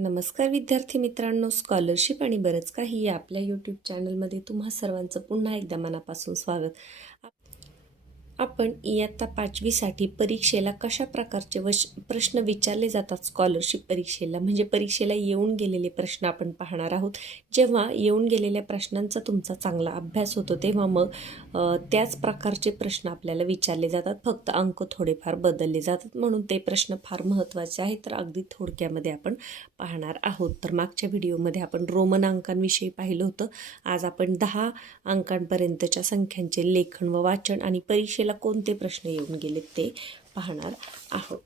नमस्कार विद्यार्थी मित्रांनो स्कॉलरशिप आणि बरंच काही या आपल्या यूट्यूब चॅनलमध्ये तुम्हा सर्वांचं पुन्हा एकदा मनापासून स्वागत. आप- आपण इयत्ता पाचवीसाठी परीक्षेला कशा प्रकारचे वश प्रश्न विचारले जातात स्कॉलरशिप परीक्षेला? म्हणजे परीक्षेला येऊन गेलेले प्रश्न आपण पाहणार आहोत. जेव्हा येऊन गेलेल्या प्रश्नांचा तुमचा चांगला अभ्यास होतो तेव्हा मग त्याच प्रकारचे प्रश्न आपल्याला विचारले जातात. फक्त अंक थोडेफार बदलले जातात म्हणून ते प्रश्न फार महत्त्वाचे आहेत तर अगदी थोडक्यामध्ये आपण पाहणार आहोत. तर मागच्या व्हिडिओमध्ये आपण रोमन अंकांविषयी पाहिलं होतं. आज आपण दहा अंकांपर्यंतच्या संख्यांचे लेखन व वाचन आणि परीक्षेला कोणते प्रश्न येऊन गेले ते पाहणार आहोत.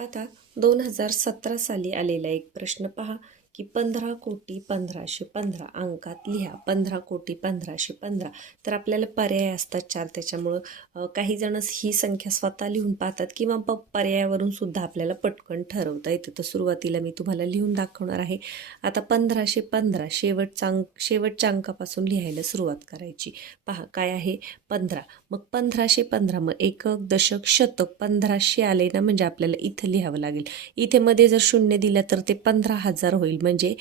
आता दोन हजार सतरा साली आलेला एक प्रश्न पहा. की पंधरा कोटी पंधराशे पंधरा अंकात लिहा. पंधरा कोटी पंधराशे पंधरा. तर आपल्याला पर्याय असतात चार. त्याच्यामुळं काही जण ही संख्या स्वतः लिहून पाहतात किंवा प पर्यायावरून सुद्धा आपल्याला पटकन ठरवता येतं. तर सुरुवातीला मी तुम्हाला लिहून दाखवणार आहे. आता पंधराशे पंधरा शेवटचा अंक शेवटच्या अंकापासून लिहायला सुरुवात करायची. पहा काय आहे? पंधरा. मग पंधराशे पंधरा मग एकक दशक शतक पंधराशे आले ना म्हणजे आपल्याला इथं लिहावं लागेल. इथे मध्ये जर शून्य दिलं तर ते पंधरा हजार होईल. म्हणजे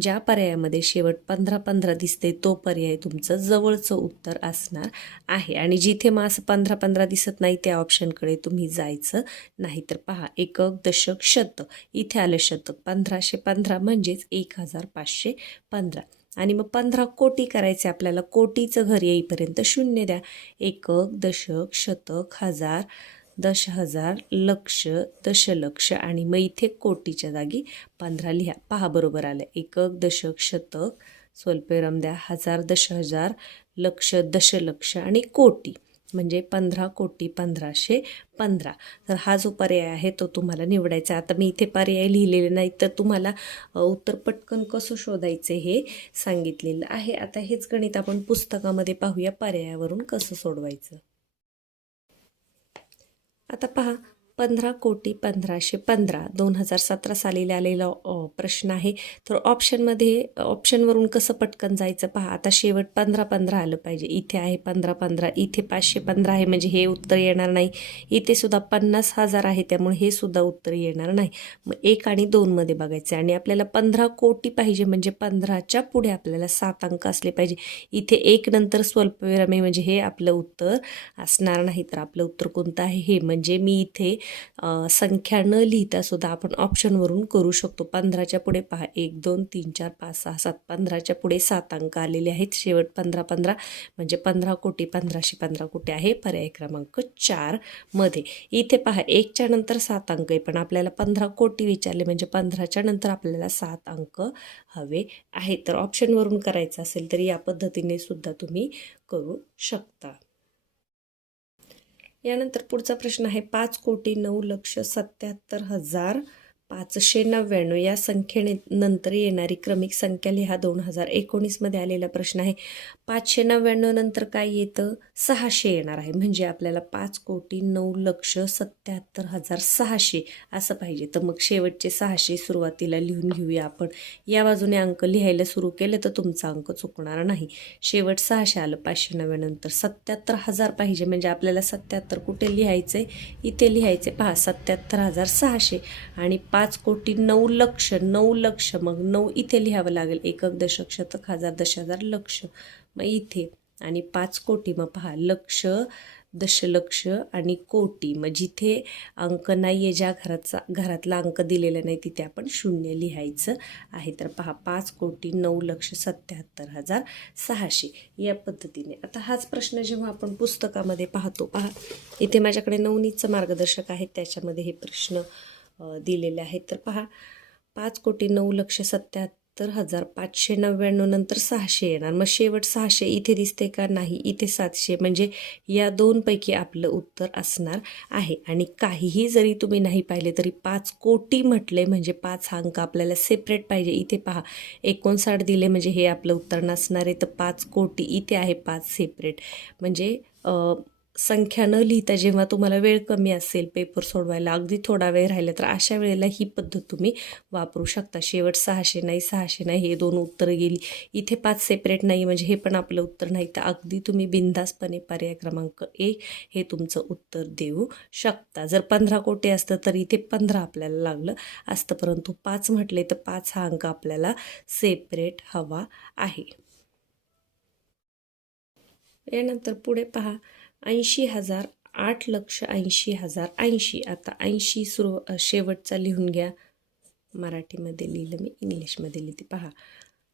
ज्या पर्यायामध्ये शेवट पंधरा पंधरा दिसते तो पर्याय तुमचं जवळचं उत्तर असणार आहे. आणि जिथे मग असं पंधरा पंधरा दिसत नाही त्या ऑप्शनकडे तुम्ही जायचं नाही तर पहा एकक दशक शतक. इथे आलं शतक. पंधराशे पंधरा म्हणजेच एक हजार पाचशे पंधरा. आणि मग पंधरा कोटी करायचे आपल्याला कोटीचं घर येईपर्यंत शून्य द्या. एकक दशक शतक हजार दश हजार लक्ष दशलक्ष आणि मग इथे कोटीच्या जागी पंधरा लिहा. पहा बरोबर आलं एकक दशक शतक स्वल्पविराम द्या. हजार दश हजार लक्ष दशलक्ष आणि कोटी. म्हणजे पंधरा कोटी पंधराशे पंधरा. तर हा जो पर्याय आहे तो तुम्हाला निवडायचा आहे. आता मी इथे पर्याय लिहिलेले नाही तर तुम्हाला उत्तर पटकन कसं शोधायचे हे सांगितलेलं आहे. आता हेच गणित आपण पुस्तकामध्ये पाहूया. पर्यायावरून कसं सोडवायचं? आता पहा पंधरा कोटी पंधराशे पंधरा दोन हजार सतरा साली आलेला प्रश्न आहे. तर ऑप्शनमध्ये ऑप्शनवरून कसं पटकन जायचं पहा. आता शेवट पंधरा पंधरा आलं पाहिजे. इथे आहे पंधरा पंधरा इथे पाचशे पंधरा आहे म्हणजे हे उत्तर येणार नाही. इथे सुद्धा पन्नास हजार आहे त्यामुळे हे सुद्धा उत्तर येणार नाही. मग एक आणि दोनमध्ये बघायचं आणि आपल्याला पंधरा कोटी पाहिजे म्हणजे पंधराच्या पुढे आपल्याला सात अंक असले पाहिजे. इथे एक नंतर स्वल्पविराम म्हणजे हे आपलं उत्तर असणार नाही. तर आपलं उत्तर कोणतं आहे? हे म्हणजे मी इथे संख्या न लिहिता सुद्धा आपण ऑप्शनवरून करू शकतो. पंधराच्या पुढे पहा एक दोन तीन चार पाच सहा सात. पंधराच्या पुढे सात अंक आलेले आहेत. शेवट पंधरा पंधरा म्हणजे पंधरा कोटी पंधराशे पंधरा कोटी आहे. पर्याय क्रमांक चारमध्ये इथे पहा एकच्या नंतर सात अंक आहे पण आपल्याला पंधरा कोटी विचारले म्हणजे पंधराच्या नंतर आपल्याला सात अंक हवे आहेत. तर ऑप्शनवरून करायचं असेल तर या पद्धतीने सुद्धा तुम्ही करू शकता. यानंतर पुढचा प्रश्न आहे पाच कोटी नऊ लक्ष सत्याहत्तर हजार पाचशे नव्याण्णव या संख्येने नंतर येणारी क्रमिक संख्या लिहा. दोन हजार एकोणीसमध्ये आलेला प्रश्न आहे पाचशे नव्याण्णव नंतर काय येतं? सहाशे येणार आहे. म्हणजे आपल्याला पाच कोटी नऊ लक्ष सत्याहत्तर हजार सहाशे असं पाहिजे. तर मग शेवटचे सहाशे सुरुवातीला लिहून घेऊया आपण. या बाजूने अंक लिहायला सुरू केलं तर तुमचा अंक चुकणार नाही. शेवट सहाशे आलं पाचशे नव्याण्णव सत्याहत्तर हजार पाहिजे. म्हणजे आपल्याला सत्याहत्तर कुठे लिहायचं आहे इथे लिहायचे पहा सत्याहत्तर हजार सहाशे आणि पाच कोटी नऊ लक्ष नऊ लक्ष मग नऊ इथे लिहावं लागेल. एकक दशक शतक हजार दश हजार लक्ष. मग इथे. आणि पाच कोटी मग पहा लक्ष दशलक्ष आणि कोटी. मग जिथे अंक नाही आहे ज्या घराचा घरातला अंक दिलेला नाही तिथे आपण शून्य लिहायचं आहे. तर पहा पाच कोटी नऊ लक्ष सत्याहत्तर हजार सहाशे. या पद्धतीने. आता हाच प्रश्न जेव्हा आपण पुस्तकामध्ये पाहतो पहा इथे माझ्याकडे नवनीतचं मार्गदर्शक आहे. त्याच्यामध्ये हे प्रश्न दिलेले आहेत. तर पहा पाच कोटी नऊ लक्ष सत्याहत्तर हजार पाचशे नव्याण्णव नंतर सहाशे येणार. मग शेवट सहाशे इथे दिसते का? नाही इथे सातशे. म्हणजे या दोनपैकी आपलं उत्तर असणार आहे. आणि काहीही जरी तुम्ही नाही पाहिले तरी पाच कोटी म्हटले म्हणजे पाच हा अंक आपल्याला सेपरेट पाहिजे. इथे पहा एकोणसाठ दिले म्हणजे हे आपलं उत्तर नसणार आहे. तर पाच कोटी इथे आहे पाच सेपरेट म्हणजे संख्या न लिहिता जेव्हा तुम्हाला वेळ कमी असेल पेपर सोडवायला अगदी थोडा वेळ राहिला तर अशा वेळेला ही पद्धत तुम्ही वापरू शकता. शेवट सहाशे नाही सहाशे नाही हे दोन उत्तरं गेली. इथे पाच सेपरेट नाही म्हणजे हे पण आपलं उत्तर नाही. तर अगदी तुम्ही बिनधास्तपणे पर्याय क्रमांक एक हे तुमचं उत्तर देऊ शकता. जर पंधरा कोटी असतं तर इथे पंधरा आपल्याला लागलं असतं परंतु पाच म्हटले तर पाच हा अंक आपल्याला सेपरेट हवा आहे. यानंतर पुढे पहा. ऐंशी हजार आठ लक्ष ऐंशी हजार ऐंशी. आता ऐंशी सुरू शेवटचा लिहून घ्या. मराठीमध्ये लिहिलं मी इंग्लिशमध्ये लिहिते. पहा.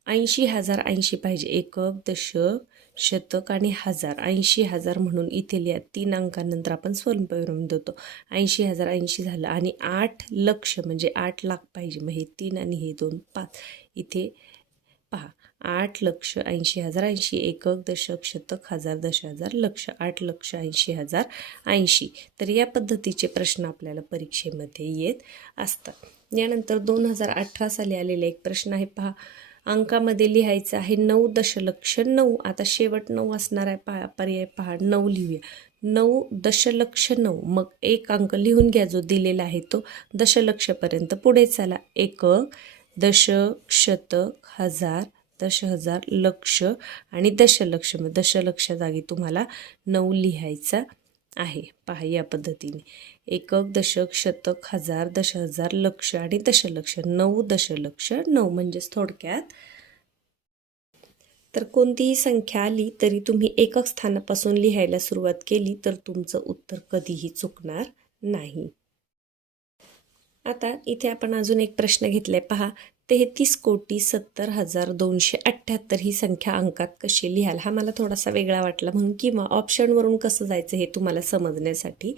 ऐंशी हजार ऐंशी पाहिजे. एकक दशक शतक आणि हजार. ऐंशी हजार म्हणून इथे लिहा. तीन अंकानंतर आपण स्वयंपविरम देतो. ऐंशी हजार ऐंशी झालं आणि आठ लक्ष म्हणजे आठ लाख पाहिजे. मग हे तीन आणि हे दोन पाच. इथे पहा. आठ लक्ष ऐंशी हजार ऐंशी एकक दशक शतक हजार दश हजार लक्ष आठ लक्ष ऐंशी हजार ऐंशी. तर या पद्धतीचे प्रश्न आपल्याला परीक्षेमध्ये येत असतात. यानंतर दोन हजार अठरा साली आलेला एक प्रश्न आहे पहा. अंकामध्ये लिहायचं आहे नऊ दशलक्ष नऊ. आता शेवट नऊ असणार आहे पहा पर्याय पहा नऊ लिहूया. नऊ दशलक्ष नऊ. मग एक अंक लिहून घ्या जो दिलेला आहे तो. दशलक्षपर्यंत पुढे चला. एकक दशक शतक हजार दश हजार लक्ष आणि दशलक्ष मग दशलक्ष जागी तुम्हाला नऊ लिहायचा आहे. पहा या पद्धतीने. एकक दशक शतक हजार दश हजार लक्ष आणि दशलक्ष. नऊ दशलक्ष नऊ म्हणजेच थोडक्यात. तर कोणतीही संख्या आली तरी तुम्ही एकक स्थानापासून लिहायला सुरुवात केली तर तुमचं उत्तर कधीही चुकणार नाही. आता इथे आपण अजून एक प्रश्न घेतलाय. पहा तेहतीस कोटी सत्तर हजार दोनशे अठ्ठ्याहत्तर ही संख्या अंकात कशी लिहाल? हा मला थोडासा वेगळा वाटला. म्हणून किंवा ऑप्शनवरून कसं जायचं हे तुम्हाला समजण्यासाठी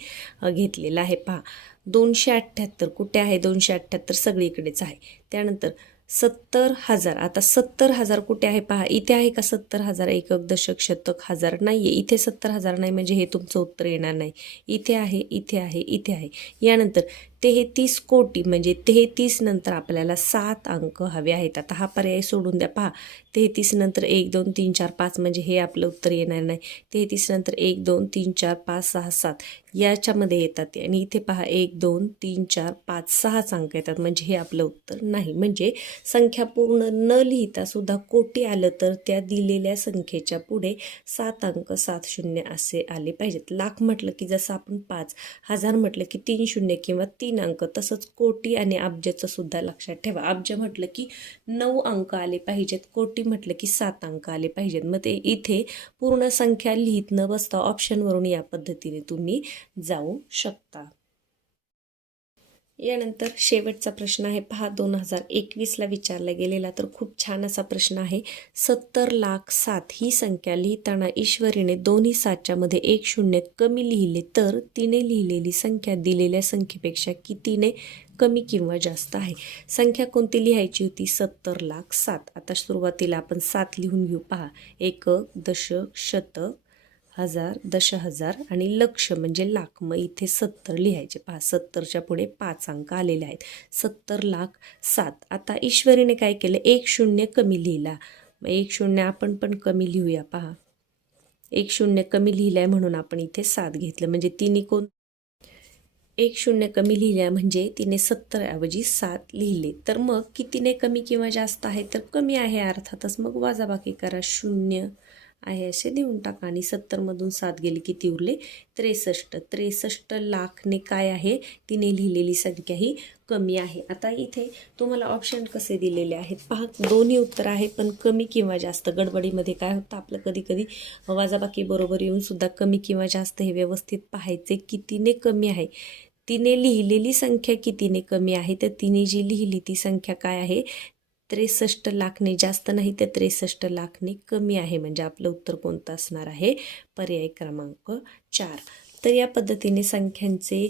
घेतलेलं आहे. पहा दोनशे अठ्ठ्याहत्तर कुठे आहे? दोनशे अठ्ठ्याहत्तर सगळीकडेच आहे. त्यानंतर सत्तर हजार आता सत्तर हजार कुठे आहे? पहा इथे आहे का सत्तर हजार एकक दशक शतक हजार? नाही आहे इथे सत्तर हजार नाही म्हणजे हे तुमचं उत्तर येणार नाही. इथे आहे इथे आहे इथे आहे. यानंतर तेहतीस कोटी म्हणजे तेहतीस नंतर आपल्याला सात अंक हवे आहेत. आता हा पर्याय सोडून द्या. पहा तेहतीस नंतर एक दोन तीन चार पाच म्हणजे हे आपलं उत्तर येणार नाही. तेहतीस नंतर एक दोन तीन चार पाच सहा सात याच्यामध्ये येतात ते. आणि इथे पहा एक दोन तीन चार पाच सहाच अंक येतात. म्हणजे हे आपलं उत्तर नाही. म्हणजे संख्या पूर्ण न लिहिता सुद्धा कोटी आलं तर त्या दिलेल्या संख्येच्या पुढे सात अंक सात शून्य असे आले पाहिजेत. लाख म्हटलं की जसं आपण पाच हजार म्हटलं की तीन शून्य किंवा तीन अंक तसंच कोटी आणि अब्जचं सुद्धा लक्षात ठेवा. अब्ज म्हटलं की नऊ अंक आले पाहिजेत कोटी म्हटलं की सात अंक आले पाहिजेत. मग ते इथे पूर्ण संख्या लिहित न बसता ऑप्शनवरून या पद्धतीने तुम्ही जाऊ शकता. यानंतर शेवटचा प्रश्न आहे. पहा दोन हजार एकवीसला विचारला गेलेला तर खूप छान असा प्रश्न आहे. सत्तर लाख सात ही संख्या लिहिताना ईश्वरीने दोन्ही सातच्या मध्ये एक शून्य कमी लिहिले तर तिने लिहिलेली संख्या दिलेल्या संख्येपेक्षा कितीने कमी किंवा जास्त आहे? संख्या कोणती लिहायची होती? सत्तर लाख सात. आता सुरुवातीला आपण सात लिहून घेऊ. पहा एक दशक शतक हजार दश हजार आणि लक्ष म्हणजे लाख. मग इथे सत्तर लिहायचे. पहा सत्तरच्या पुढे पाच अंक आलेले आहेत. सत्तर लाख सात. आता ईश्वरीने काय केलं? एक शून्य कमी लिहिला. मग एक शून्य आपण पण कमी लिहूया पहा. एक शून्य कमी लिहिलंय म्हणून आपण इथे सात घेतलं. म्हणजे तिने कोण? एक शून्य कमी लिहिल्या म्हणजे तिने सत्तर ऐवजी सात लिहिले. तर मग कितीने कमी किंवा जास्त आहे? तर कमी आहे अर्थातच. मग वाजाबाकी करा. शून्य आहे असे देऊन टाका. आणि सत्तरमधून सात गेले किती उरले? त्रेसष्ट. त्रेसष्ट लाखने काय आहे? तिने लिहिलेली संख्या ही कमी आहे. आता इथे तुम्हाला ऑप्शन कसे दिलेले आहेत? पहा दोन्ही उत्तर आहे पण कमी किंवा जास्त? गडबडीमध्ये काय होतं? आपलं कधी कधी वाजाबाकी बरोबर येऊन सुद्धा कमी किंवा जास्त हे व्यवस्थित पाहायचे कितीने कमी आहे? तिने लिहिलेली संख्या कितीने कमी आहे? तर तिने जी लिहिली ती संख्या काय आहे? त्रेसष्ट लाखने जास्त नाही तर त्रेसष्ट लाखने कमी आहे. म्हणजे आपलं उत्तर कोणतं असणार आहे? पर्याय क्रमांक चार. तर या पद्धतीने संख्यांचे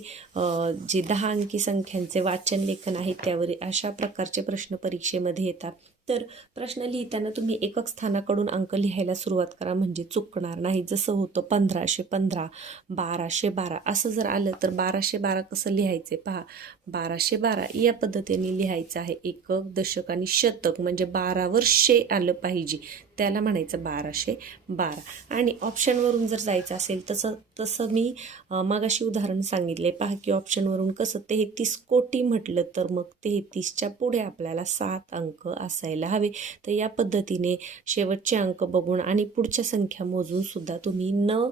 जे दहा अंकी संख्यांचे वाचन लेखन आहे त्यावर अशा प्रकारचे प्रश्न परीक्षेमध्ये येतात. तर प्रश्न लिहिताना तुम्ही एकक स्थानाकडून अंक लिहायला सुरुवात करा म्हणजे चुकणार नाही. जसं होतं पंधराशे पंधरा बाराशे बारा असं जर आलं तर बाराशे बारा कसं लिहायचे पहा? बाराशे बारा या पद्धतीने लिहायचं आहे. एकक दशक आणि शतक म्हणजे बारावर शे आलं पाहिजे. त्याला म्हणायचं बाराशे बारा. आणि ऑप्शनवरून जर जायचं असेल तसं तसं मी मागाशी उदाहरण सांगितले. पहा की ऑप्शनवरून कसं तेहतीस कोटी म्हटलं तर मग तेहतीसच्या पुढे आपल्याला सात अंक असायला हवे. तर या पद्धतीने शेवटचे अंक बघून आणि पुढच्या संख्या मोजूनसुद्धा तुम्ही न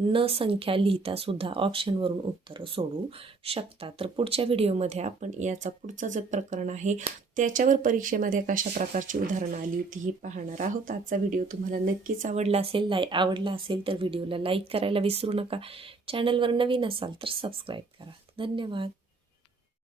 न संख्या लिहिता सुद्धा ऑप्शनवरून उत्तरं सोडू शकता. तर पुढच्या व्हिडिओमध्ये आपण याचा पुढचं जे प्रकरण आहे त्याच्यावर परीक्षेमध्ये कशा प्रकारची उदाहरणं आली होती ही पाहणार आहोत. आजचा व्हिडिओ तुम्हाला नक्कीच आवडला असेल लाय आवडला असेल तर व्हिडिओला लाईक करायला विसरू नका. चॅनलवर नवीन असाल तर सबस्क्राईब करा. धन्यवाद.